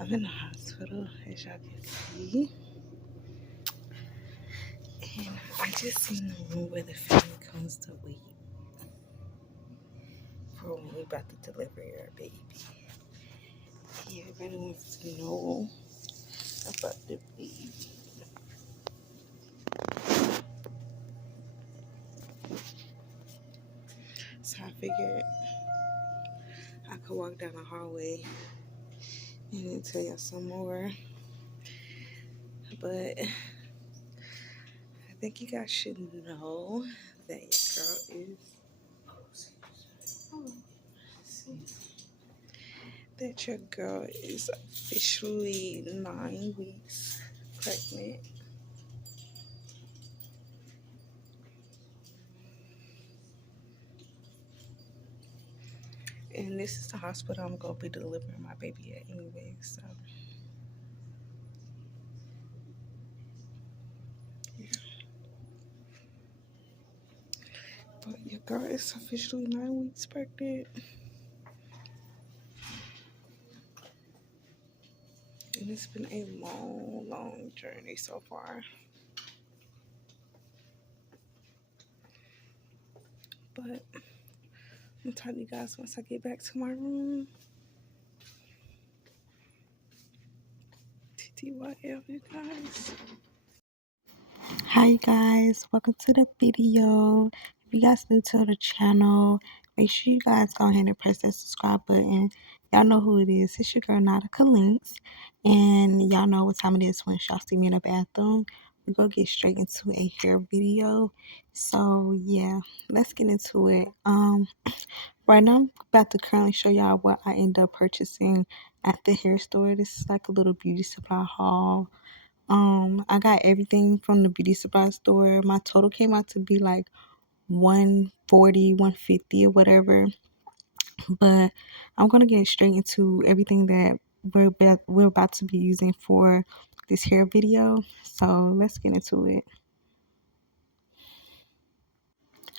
I'm in the hospital, as y'all can see. And I just seen the room where the family comes to wait for when we about to deliver our baby. Everybody wants to know about the baby. So I figured I could walk down the hallway and then tell y'all some more. But I think you guys should know that your girl is officially 9 weeks pregnant. And this is the hospital I'm gonna be delivering my baby at anyway, so yeah. But your girl is officially 9 weeks pregnant. And it's been a long, long journey so far. But I'll talk to you guys once I get back to my room. TTYL, you guys. Hi, you guys. Welcome to the video. If you guys new to the channel, make sure you guys go ahead and press that subscribe button. Y'all know who it is. It's your girl, Nautica Links. And y'all know what time it is when y'all see me in the bathroom. We're going to get straight into a hair video. So, yeah, let's get into it. Right now, I'm about to currently show y'all what I end up purchasing at the hair store. This is like a little beauty supply haul. I got everything from the beauty supply store. My total came out to be like 140, 150 or whatever. But I'm gonna get straight into everything that we're about to be using for this hair video. So let's get into it.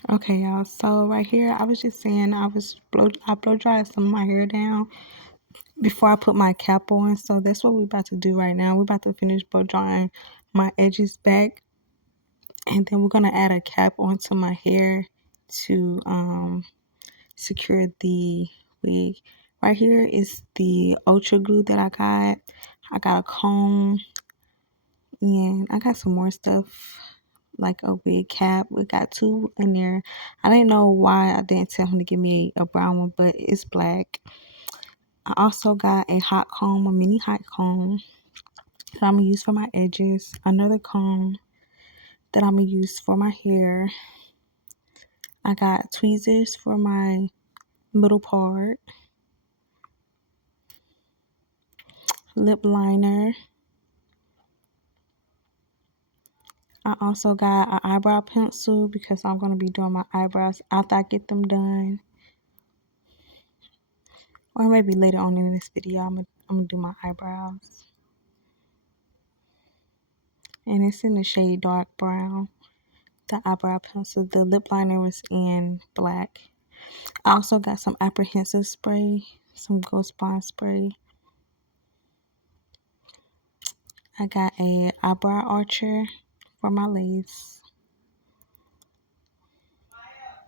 Okay, y'all. So right here, I was just saying I blow dried some of my hair down before I put my cap on. So that's what we're about to do right now. We're about to finish blow drying my edges back, and then we're gonna add a cap onto my hair to secure the wig. Right here is the ultra glue that I got. I got a comb, and I got some more stuff like a wig cap. We got two in there. I didn't know why I didn't tell him to give me a brown one, but it's black. I also got a hot comb, a mini hot comb that I'm gonna use for my edges. Another comb that I'm gonna use for my hair. I got tweezers for my middle part, lip liner. I also got an eyebrow pencil because I'm going to be doing my eyebrows after I get them done. Or maybe later on in this video, I'm gonna do my eyebrows. And it's in the shade dark brown, the eyebrow pencil. The lip liner was in black. I also got some apprehensive spray, some Ghost Bond spray. I got a eyebrow archer for my lace.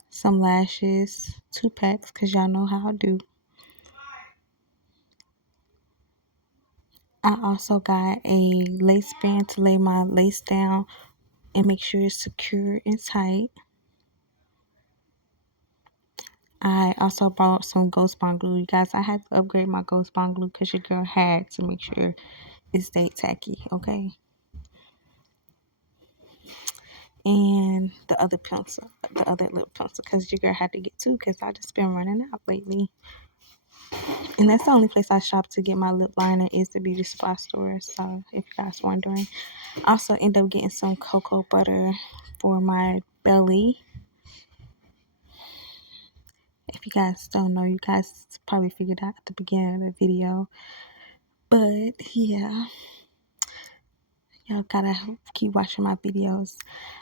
Some lashes, 2 packs, because y'all know how I do. I also got a lace band to lay my lace down and make sure it's secure and tight. I also bought some Ghost Bond glue. You guys, I had to upgrade my Ghost Bond glue because your girl had to make sure it stayed tacky, okay? And the other pencil, the other lip pencil, because your girl had to get two because I just been running out lately. And that's the only place I shop to get my lip liner is the beauty supply store. So if you guys wondering, I also end up getting some cocoa butter for my belly. If you guys don't know, you guys probably figured out at the beginning of the video. But yeah, y'all gotta keep watching my videos.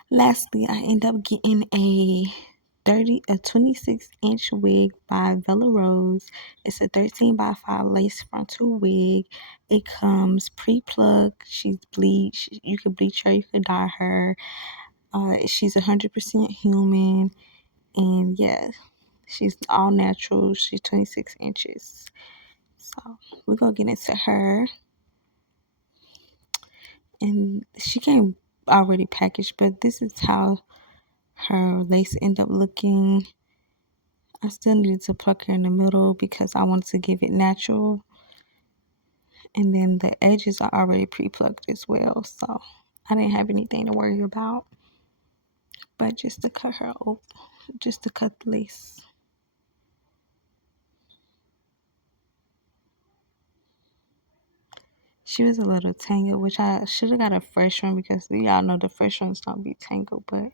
Lastly, I end up getting a a 26-inch wig by Vella Rose. It's a 13 by 5 lace frontal wig. It comes pre-plucked. She's bleached. You could bleach her. You could dye her. She's 100% human. And yeah, she's all natural. She's 26 inches. So we're going to get into her. And she came already packaged, but this is how her lace end up looking. I still needed to pluck her in the middle because I wanted to give it natural. And then the edges are already pre-plucked as well, so I didn't have anything to worry about. But just to cut her open, just to cut the lace. She was a little tangled, which I should have got a fresh one because y'all know the fresh ones don't be tangled. But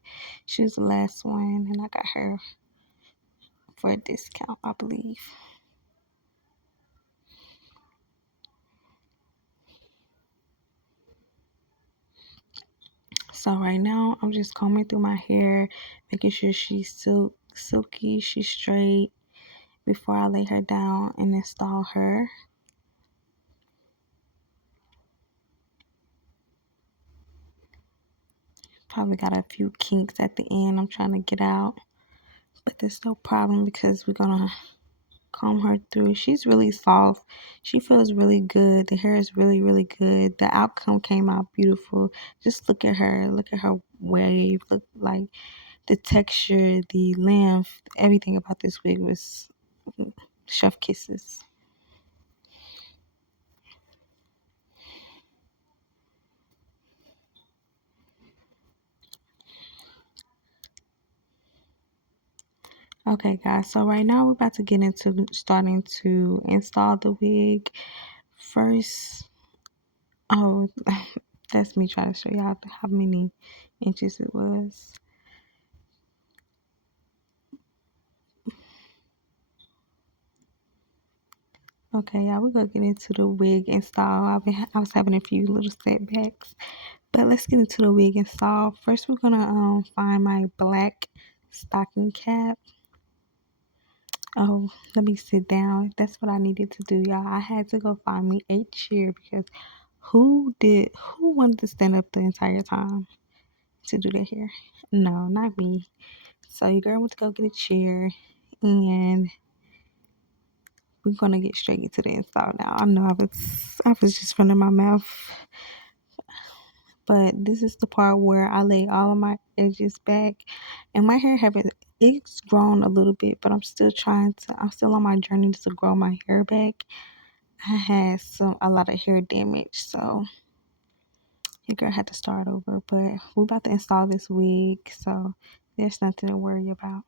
she was the last one, and I got her for a discount, I believe. So right now, I'm just combing through my hair, making sure she's silky, she's straight before I lay her down and install her. Probably got a few kinks at the end I'm trying to get out, but there's no problem because we're gonna comb her through. She's really soft. She feels really good. The hair is really, really good. The outcome came out beautiful. Just look at her. Look at her wave. Look like the texture, the length, everything about this wig was chef kisses. Okay, guys, so right now we're about to get into starting to install the wig. First, oh, that's me trying to show y'all how many inches it was. Okay, y'all, we're gonna get into the wig install. I was having a few little setbacks, but let's get into the wig install. First, we're gonna find my black stocking cap. Oh, let me sit down. That's what I needed to do, y'all. I had to go find me a chair because who wanted to stand up the entire time to do their hair? No, not me. So your girl went to go get a chair, and we're gonna get straight into the install now. I know I was just running my mouth, but this is the part where I lay all of my edges back, and my hair haven't it's grown a little bit, but I'm still on my journey to grow my hair back. I had a lot of hair damage, so your girl had to start over. But we're about to install this wig, so there's nothing to worry about.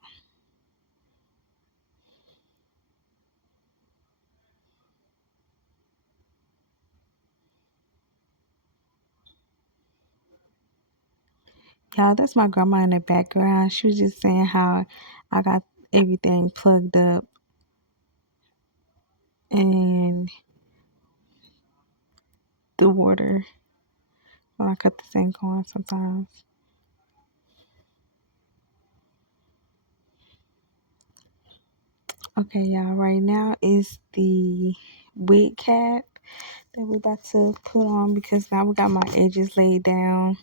Y'all, that's my grandma in the background. She was just saying how I got everything plugged up and the water when I cut the sink on sometimes. Okay, y'all, right now is the wig cap that we're about to put on because now we got my edges laid down.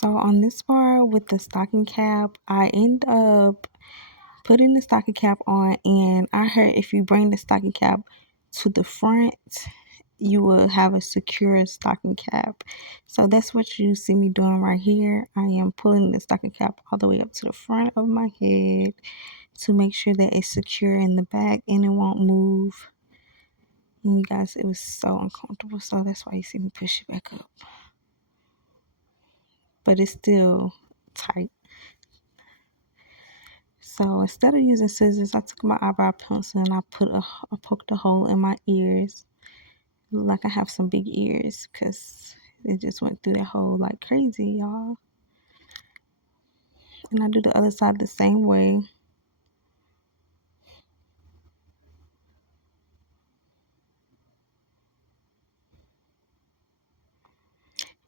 So on this part with the stocking cap, I end up putting the stocking cap on, and I heard if you bring the stocking cap to the front, you will have a secure stocking cap. So that's what you see me doing right here. I am pulling the stocking cap all the way up to the front of my head to make sure that it's secure in the back and it won't move. And you guys, it was so uncomfortable, so that's why you see me push it back up. But it's still tight. So instead of using scissors, I took my eyebrow pencil and I poked a hole in my ears. Look like I have some big ears because it just went through that hole like crazy, y'all. And I do the other side the same way.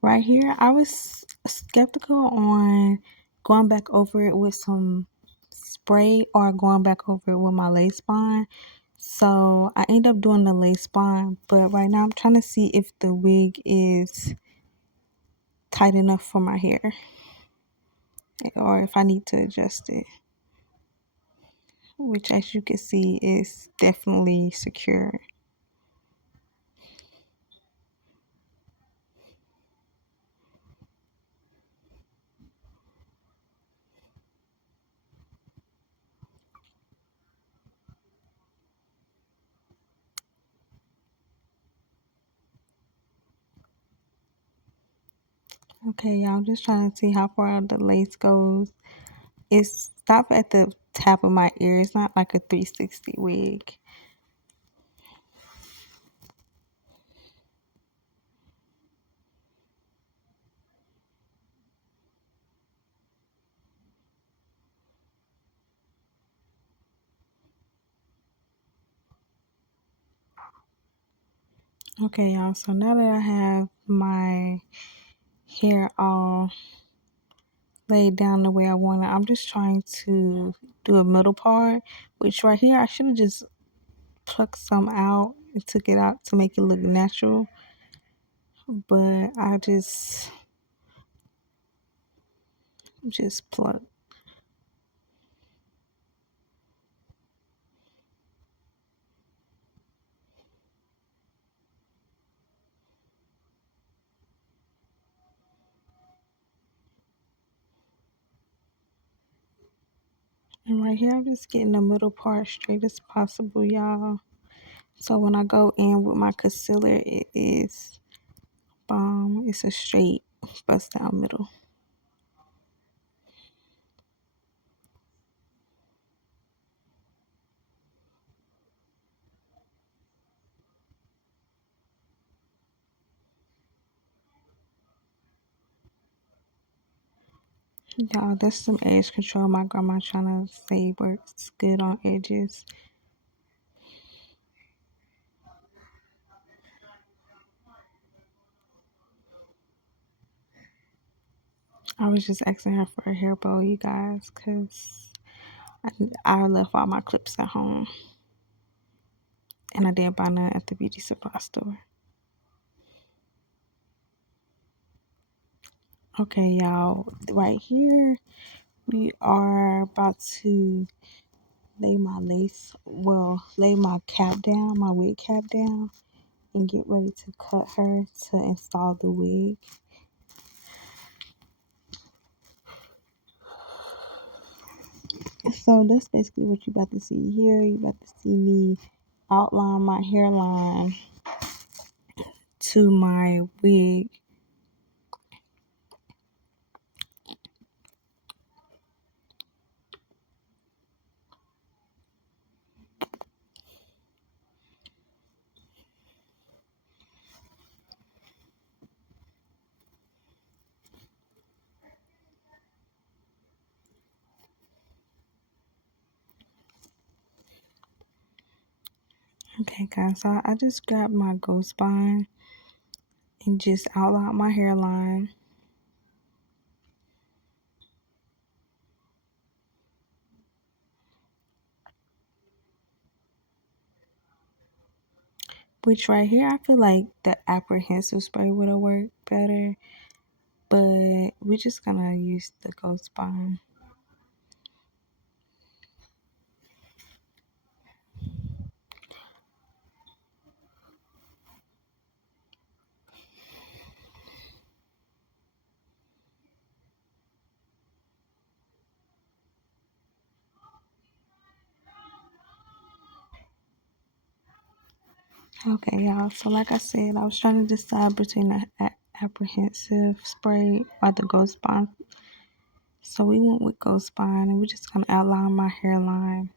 Right here, I was skeptical on going back over it with some spray or going back over it with my lace bond. So I end up doing the lace bond, but right now I'm trying to see if the wig is tight enough for my hair or if I need to adjust it, which as you can see is definitely secure. Okay, y'all, I'm just trying to see how far the lace goes. It's stop at the tap of my ear. It's not like a 360 wig. Okay, y'all, so now that I have my hair all laid down the way I want it, I'm just trying to do a middle part, which right here I should have just plucked some out and took it out to make it look natural, but I just plucked. And right here, I'm just getting the middle part straight as possible, y'all. So when I go in with my concealer, it is bomb. It's a straight bust down middle. Y'all, that's some edge control my grandma trying to say works good on edges. I was just asking her for a hair bow, you guys, because I left all my clips at home. And I didn't buy none at the beauty supply store. Okay, y'all, right here, we are about to lay my cap down, my wig cap down, and get ready to cut her to install the wig. So that's basically what you about to see here. You about to see me outline my hairline to my wig. Okay, guys, so I just grabbed my ghost bond and just outline my hairline. Which right here, I feel like the apprehensive spray would have worked better, but we're just gonna use the ghost bond. Okay, y'all. So like I said, I was trying to decide between the apprehensive spray or the ghost bond. So we went with ghost bond, and we're just gonna outline my hairline.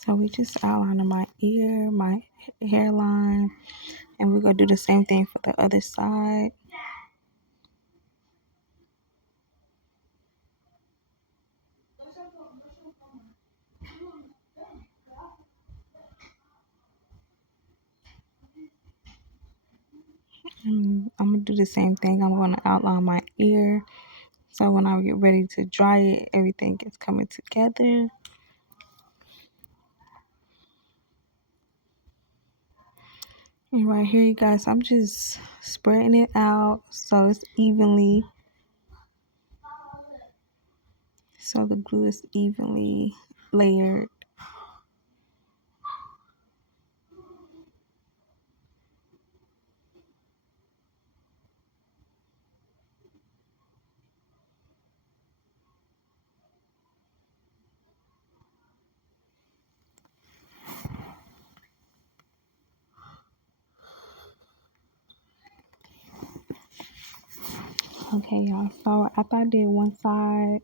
So we just outlining my ear, my hairline, and we're gonna do the same thing for the other side. I'm gonna do the same thing. I'm gonna outline my ear. So when I get ready to dry it, everything gets coming together. And right here, you guys, I'm just spreading it out so it's evenly, so the glue is evenly layered. Okay, y'all. So after I did one side,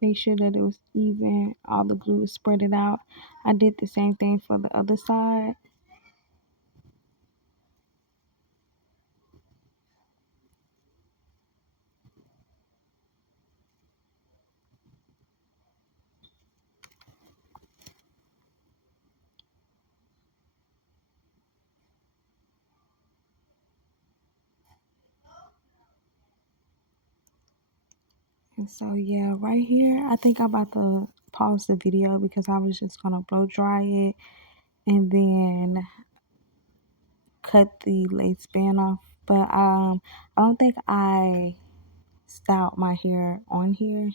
make sure that it was even, all the glue was spread it out. I did the same thing for the other side. And so yeah, right here, I think I'm about to pause the video because I was just gonna blow dry it and then cut the lace band off. But I don't think I styled my hair on here.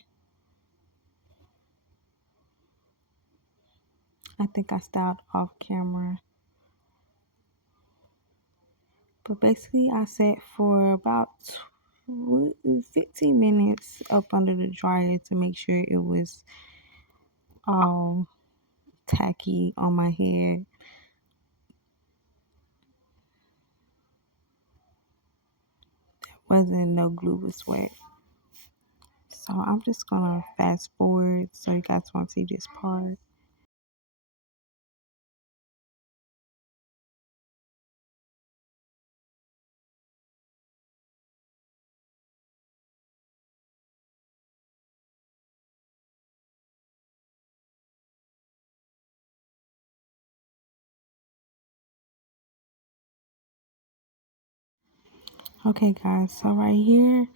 I think I styled off camera. But basically I sat for about 15 minutes up under the dryer to make sure it was all tacky on my head. Wasn't no glue was wet. So I'm just gonna fast forward so you guys won't see this part. Okay guys, so right here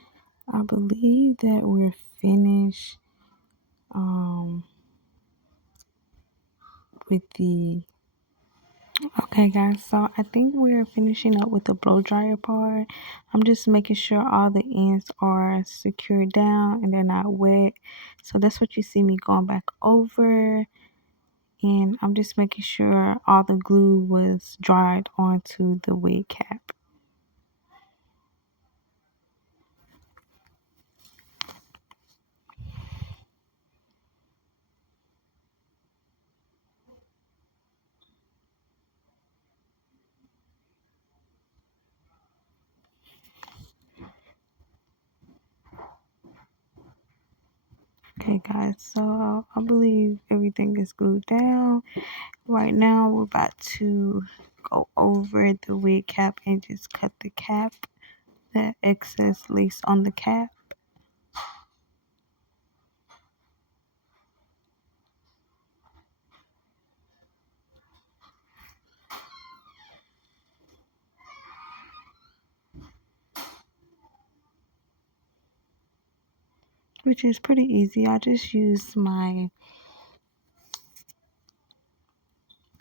I believe that we're finished with the okay guys, so I think we're finishing up with the blow dryer part. I'm just making sure all the ends are secured down and they're not wet. So that's what you see me going back over, and I'm just making sure all the glue was dried onto the wig cap. Okay guys, so I believe everything is glued down. Right now we're about to go over the wig cap and just cut the cap, the excess lace on the cap. Which is pretty easy. I just used my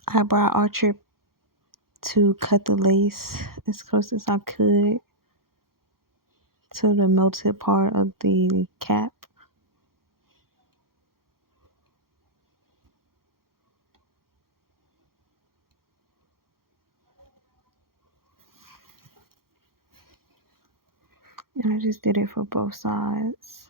eyebrow archer to cut the lace as close as I could to the melted part of the cap. And I just did it for both sides.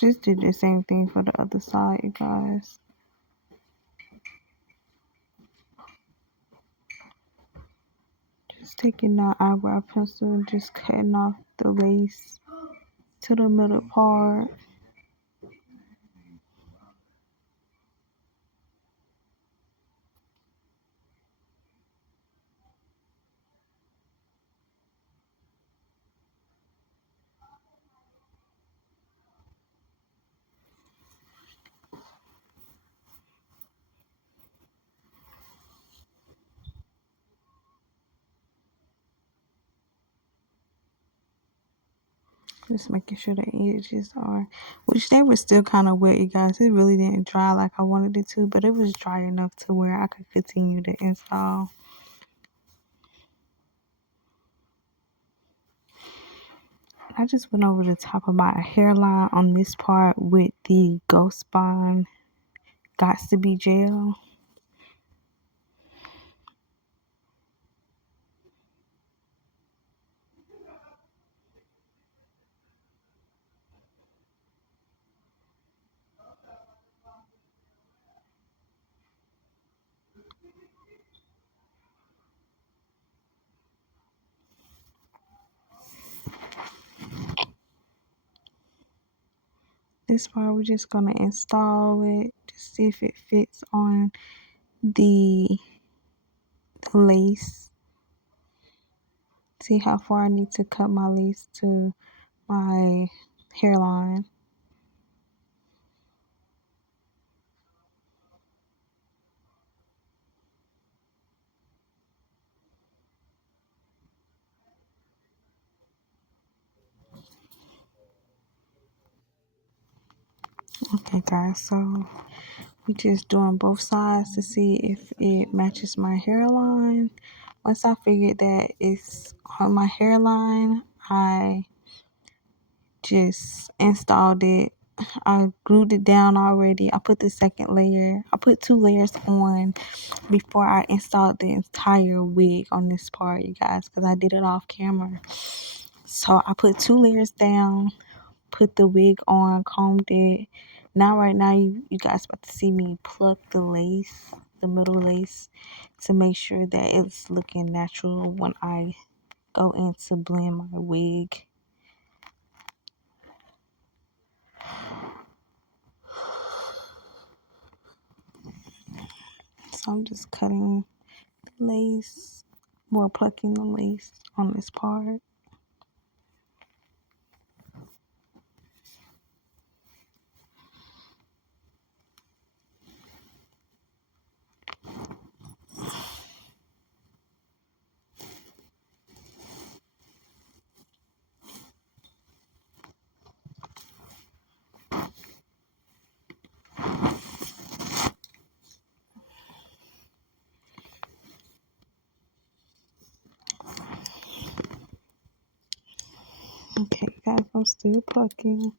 Just did the same thing for the other side, you guys. Just taking the eyebrow pencil and just cutting off the lace to the middle part. Just making sure the edges are, which they were still kind of wet, you guys. It really didn't dry like I wanted it to, but it was dry enough to where I could continue to install. I just went over the top of my hairline on this part with the Ghost Bond Gots to Be gel. This part we're just gonna install it to see if it fits on the lace. See how far I need to cut my lace to my hairline. Okay guys, so we just doing both sides to see if it matches my hairline. Once I figured that it's on my hairline, I just installed it. I glued it down already. I put the second layer. I put 2 layers on before I installed the entire wig on this part, you guys, because I did it off camera. So I put 2 layers down, put the wig on, combed it. Now right now you guys about to see me pluck the lace, the middle lace, to make sure that it's looking natural when I go in to blend my wig. So I'm just cutting the lace, or plucking the lace on this part. Okay guys, I'm still plucking.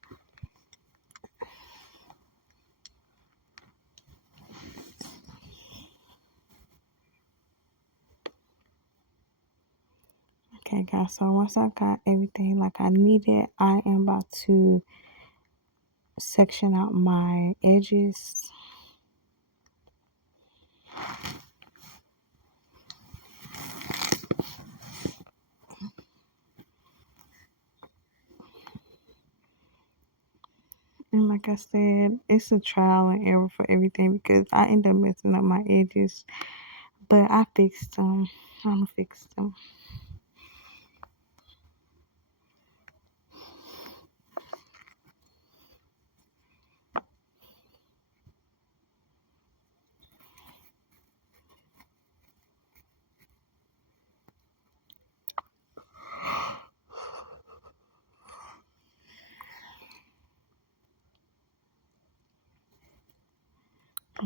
Okay guys, so once I got everything like I needed, I am about to section out my edges. And like I said, it's a trial and error for everything because I end up messing up my edges, but I fixed them. I'm gonna fix them.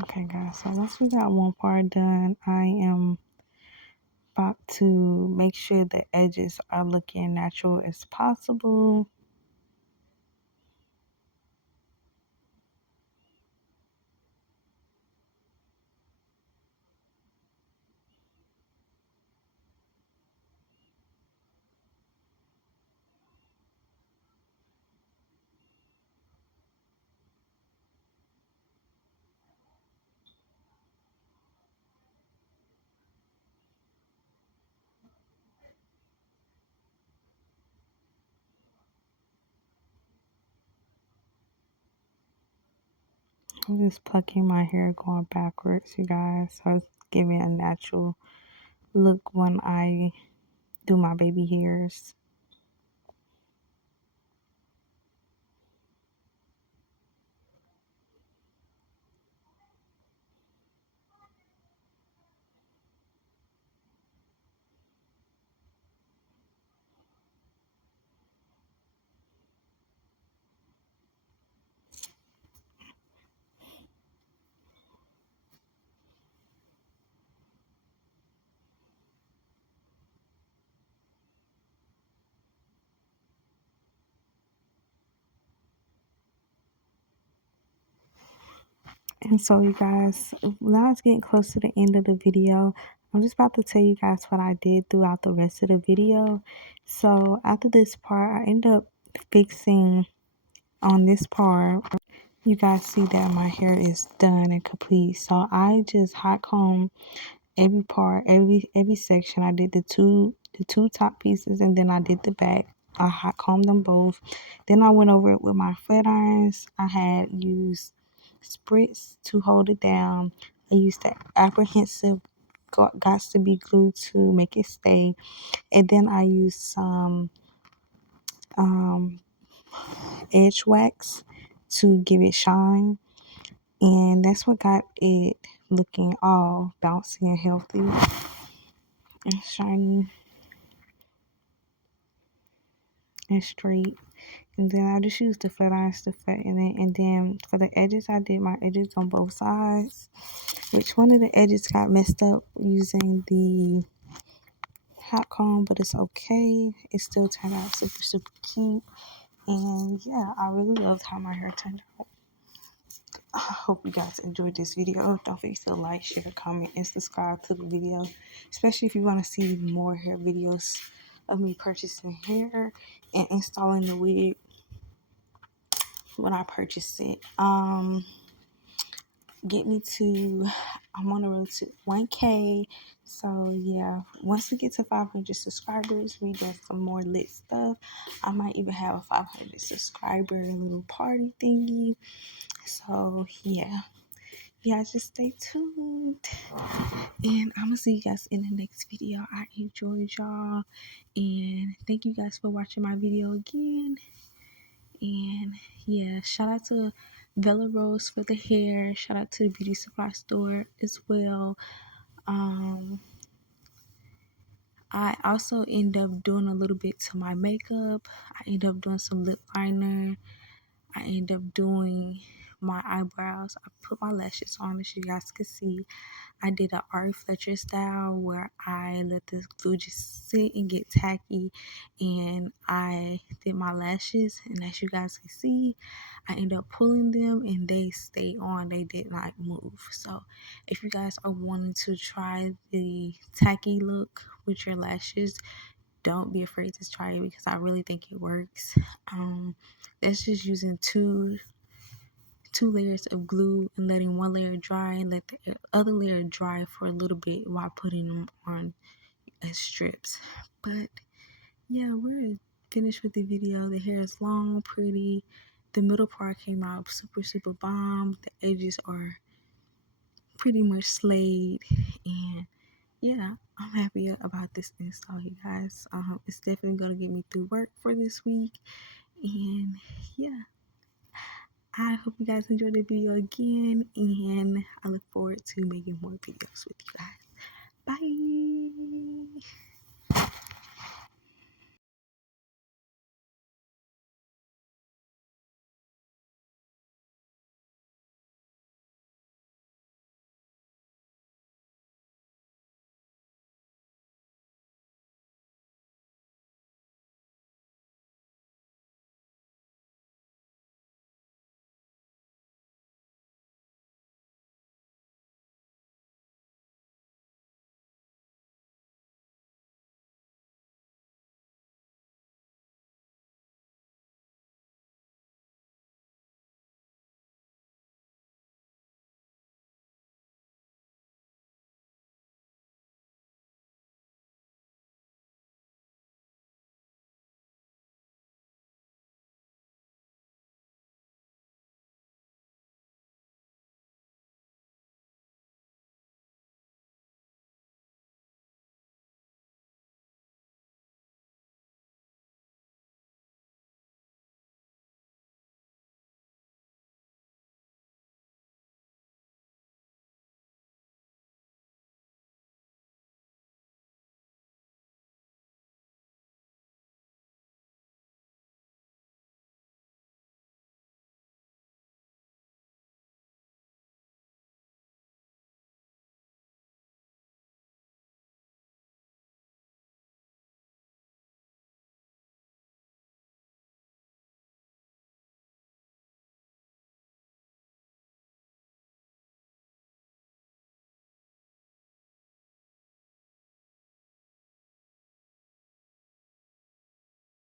Okay guys, so once we got one part done, I am about to make sure the edges are looking natural as possible. I'm just plucking my hair going backwards, you guys. So it's giving a natural look when I do my baby hairs. And so, you guys, now it's getting close to the end of the video. I'm just about to tell you guys what I did throughout the rest of the video. So after this part, I end up fixing on this part. You guys see that my hair is done and complete. So I just hot comb every part, every section. I did the two top pieces, and then I did the back. I hot combed them both. Then I went over it with my flat irons. I had used spritz to hold it down. I used the apprehensive got to be glued to make it stay, and then I used some um, edge wax to give it shine, and that's what got it looking all bouncy and healthy and shiny and straight. And then I just used the flat irons to flatten it. And then for the edges, I did my edges on both sides, which one of the edges got messed up using the hot comb, but it's okay. It still turned out super, super cute. And yeah, I really loved how my hair turned out. I hope you guys enjoyed this video. Don't forget to like, share, comment, and subscribe to the video, especially if you want to see more hair videos of me purchasing hair and installing the wig when I purchased it. Get me to, I'm on the road to 1K. So yeah, once we get to 500 subscribers, we do some more lit stuff. I might even have a 500 subscriber little party thingy. So yeah, you guys just stay tuned, and I'm gonna see you guys in the next video. I enjoyed y'all, and thank you guys for watching my video again. And yeah, shout out to Bella Rose for the hair. Shout out to the beauty supply store as well. I also end up doing a little bit to my makeup. I end up doing some lip liner. I end up doing my eyebrows. I put my lashes on, as you guys can see. I did an Ari Fletcher style where I let the glue just sit and get tacky, and I did my lashes, and as you guys can see, I end up pulling them and they stay on. They did not move. So if you guys are wanting to try the tacky look with your lashes, don't be afraid to try it, because I really think it works. That's just using two layers of glue and letting one layer dry and let the other layer dry for a little bit while putting them on as strips. But yeah, we're finished with the video. The hair is long, pretty. The middle part came out super, super bomb. The edges are pretty much slayed. And yeah, I'm happy about this install, you guys. It's definitely going to get me through work for this week. And yeah, I hope you guys enjoyed the video again, and I look forward to making more videos with you guys. Bye.